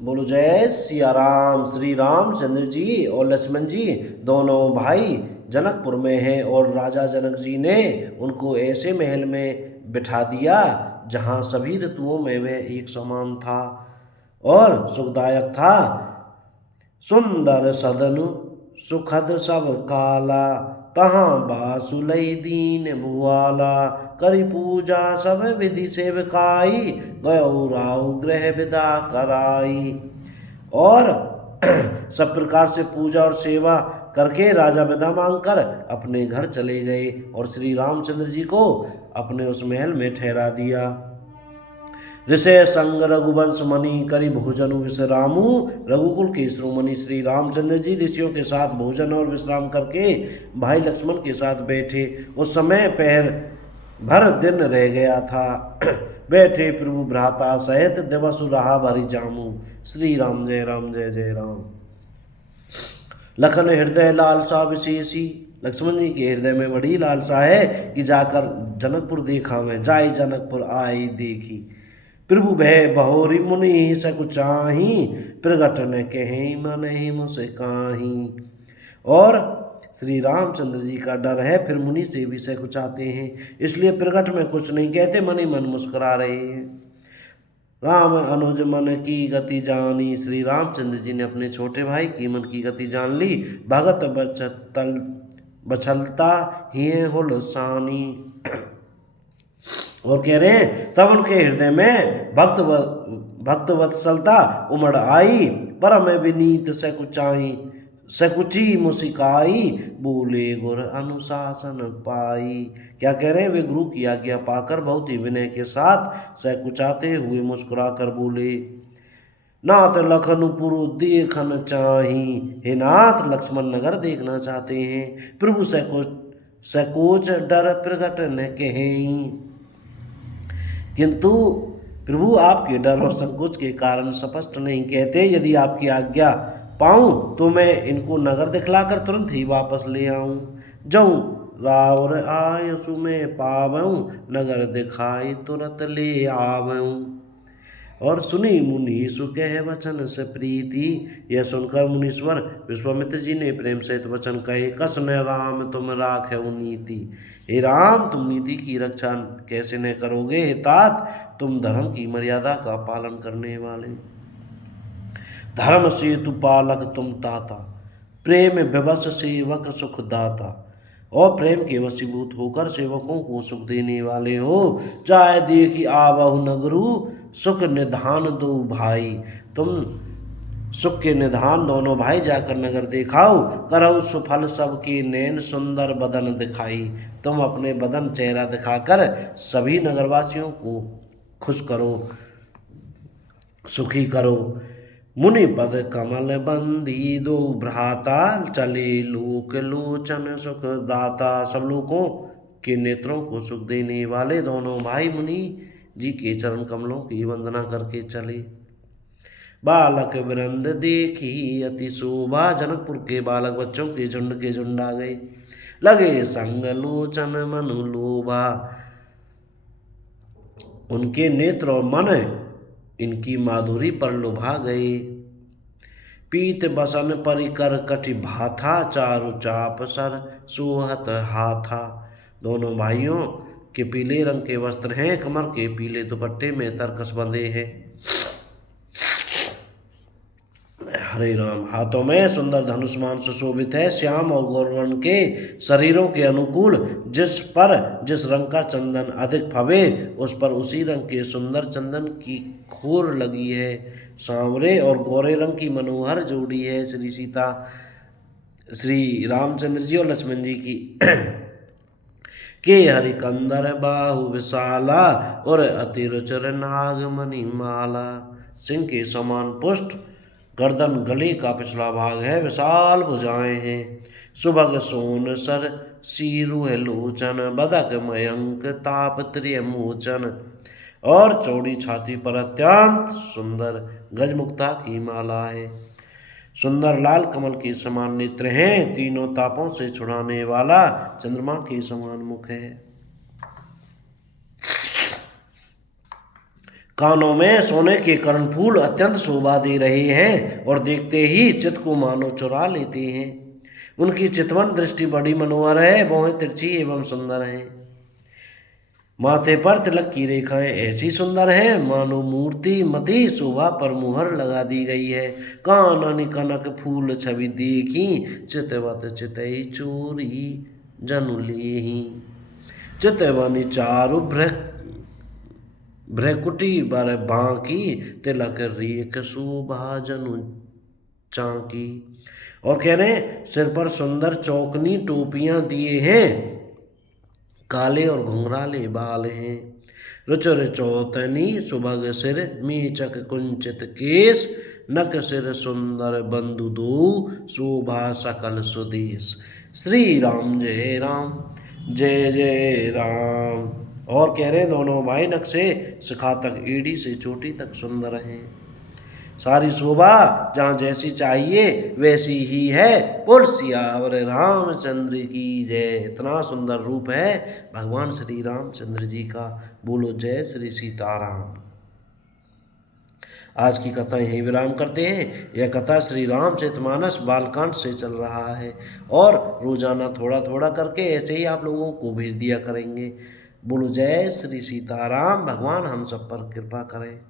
बोलो जय सिया राम। श्री रामचंद्र जी और लक्ष्मण जी दोनों भाई जनकपुर में हैं और राजा जनक जी ने उनको ऐसे महल में बिठा दिया जहाँ सभी ऋतुओं में वह एक समान था और सुखदायक था। सुंदर सदनु सुखद सब काला, तहाँ बासुलई दीन भुआला। करी पूजा सब विधि सेवकाई, गयो राउ गृह विदा कराई। और सब प्रकार से पूजा और सेवा करके राजा विदा मांगकर अपने घर चले गए और श्री रामचंद्र जी को अपने उस महल में ठहरा दिया। ऋषय संग रघुवंश मणि करी भोजन विश्रामू। रघुकुल के शिरोमणि श्री रामचंद्र जी ऋषियों के साथ भोजन और विश्राम करके भाई लक्ष्मण के साथ बैठे। उस समय पहर भर दिन रह गया था। बैठे प्रभु भ्राता सहित दिवस रहा भरी जामू। श्री राम जय जय राम। लखन हृदय लालसा विशेषी। लक्ष्मण जी के हृदय में बड़ी लालसा है कि जाकर जनकपुर देखा मैं, जाई जनकपुर आई देखी। प्रभु भय बहोरी मुनि सकुचाही, प्रगट न कहीं मन ही मुझसे काही। और श्री रामचंद्र जी का डर है, फिर मुनि से भी सकुचाते हैं, इसलिए प्रगट में कुछ नहीं कहते, मन ही मन मुस्कुरा रहे हैं। राम अनुज मन की गति जानी। श्री रामचंद्र जी ने अपने छोटे भाई की मन की गति जान ली। भगत बछलता ही हुलसानी। और कह रहे हैं तब उनके हृदय में भक्त वत्सलता उमड़ आई। परम विनीत सकुची मुसिकाई, बोले गुर अनुशासन पाई। क्या कह रहे हैं, वे गुरु की आज्ञा पाकर बहुत ही विनय के साथ सकुचाते हुए मुस्कुरा कर बोले, नाथ लखनपुर देखन चाही। हे नाथ, लक्ष्मण नगर देखना चाहते हैं। प्रभु सकोच डर प्रगट न कहें। किंतु प्रभु आपके डर और संकोच के कारण स्पष्ट नहीं कहते। यदि आपकी आज्ञा पाऊं तो मैं इनको नगर दिखलाकर तुरंत ही वापस ले आऊं। जाऊं रावर आयसु में पावऊं, नगर दिखाई तुरंत ले आवऊं। और सुनी मुनि सुकह वचन से प्रीति। यह सुनकर मुनीश्वर विश्वामित्र जी ने प्रेम सहित वचन कहे, कस न राम तुम राख नीति। हे राम, तुम नीति की रक्षा कैसे न करोगे। हे तात, तुम धर्म की मर्यादा का पालन करने वाले, धर्म सेतु पालक तुम ताता, प्रेम विवश सेवक सुख दाता। और प्रेम के वशीभूत होकर सेवकों को सुख देने वाले हो। चाहे देखी आवहु नगरू, सुख निधान दो भाई। तुम सुख के निधान दोनों भाई जाकर नगर दिखाओ। करहु सुफल सबके नैन, सुंदर बदन दिखाई। तुम अपने बदन चेहरा दिखाकर सभी नगरवासियों को खुश करो, सुखी करो। मुनि पद कमल बंदी दो भ्राता, चले लोक लोचन सुख दाता। सब लोगों के नेत्रों को सुख देने वाले दोनों भाई मुनि जी के चरण कमलों की वंदना करके चले। बालक वृंद देखी अति शोभा। जनकपुर के बालक बच्चों के झुंड आ गए। लगे संग लोचन मनु लोभा। उनके नेत्र और मन इनकी माधुरी पर लुभा गए। पीत बसन परिकर कटि भाथा, चारु चाप सर सोहत हाथा। दोनों भाइयों के पीले रंग के वस्त्र हैं, कमर के पीले दुपट्टे में तरकस बंधे हैं। हरे राम। हाथों में सुंदर धनुष्मान सुशोभित है। श्याम और गौरवर्ण के शरीरों के अनुकूल जिस रंग का चंदन अधिक फबे, उस पर उसी रंग के सुंदर चंदन की खोर लगी है। सांवरे और गोरे रंग की मनोहर जोड़ी है श्री रामचंद्र जी और लक्ष्मण जी की। के हरिकंदर बाहु विशाला, और अति रुचिर नाग मणि माला। सिंह के समान पुष्ट गर्दन, गले का पिछला भाग है, विशाल भुजाएं हैं। सुभग सोन सर सीरु है लोचन, बदक मयंक ताप त्रिय मोचन। और चौड़ी छाती पर अत्यंत सुंदर गजमुक्ता की माला है। सुंदर लाल कमल के समान नेत्र हैं। तीनों तापों से छुड़ाने वाला चंद्रमा के समान मुख है। कानों में सोने के कर्णफूल अत्यंत शोभा दे रहे हैं और देखते ही चित्त को मानो चुरा लेते हैं। उनकी चितवन दृष्टि बड़ी मनोहर है, भौहें तिरछी एवं सुंदर हैं। माथे पर तिलक की रेखाएं ऐसी सुंदर हैं मानो मूर्ति मति शोभा पर मुहर लगा दी गई है। कानन कनक फूल छवि देखी, चितवत चितई चोरी जनु लेही। चितवनी चारु भ्रकुटी बर बांकी, तिलक रेख शोभा जनु चांकी। और कह रहे हैं सिर पर सुंदर चौकनी टोपियां दिए हैं, काले और घुंघराले बाल हैं। रुचर चौतनी सुभग सिर, मीचक कुंचित केस, नक सिर सुंदर बंधु दो, शोभा सकल सुदेश। श्री राम जय राम, जय जय राम। और कह रहे हैं दोनों भाई नक से शिखा तक, एड़ी से चोटी तक सुंदर हैं। सारी शोभा जहाँ जैसी चाहिए वैसी ही है। बोल सियावर रामचंद्र की जय। इतना सुंदर रूप है भगवान श्री रामचंद्र जी का। बोलो जय श्री सीताराम। आज की कथा यहीं विराम करते हैं। यह कथा श्री रामचरितमानस बालकांड से चल रहा है और रोजाना थोड़ा थोड़ा करके ऐसे ही आप लोगों को भेज दिया करेंगे। बोलो जय श्री सीताराम। भगवान हम सब पर कृपा करें।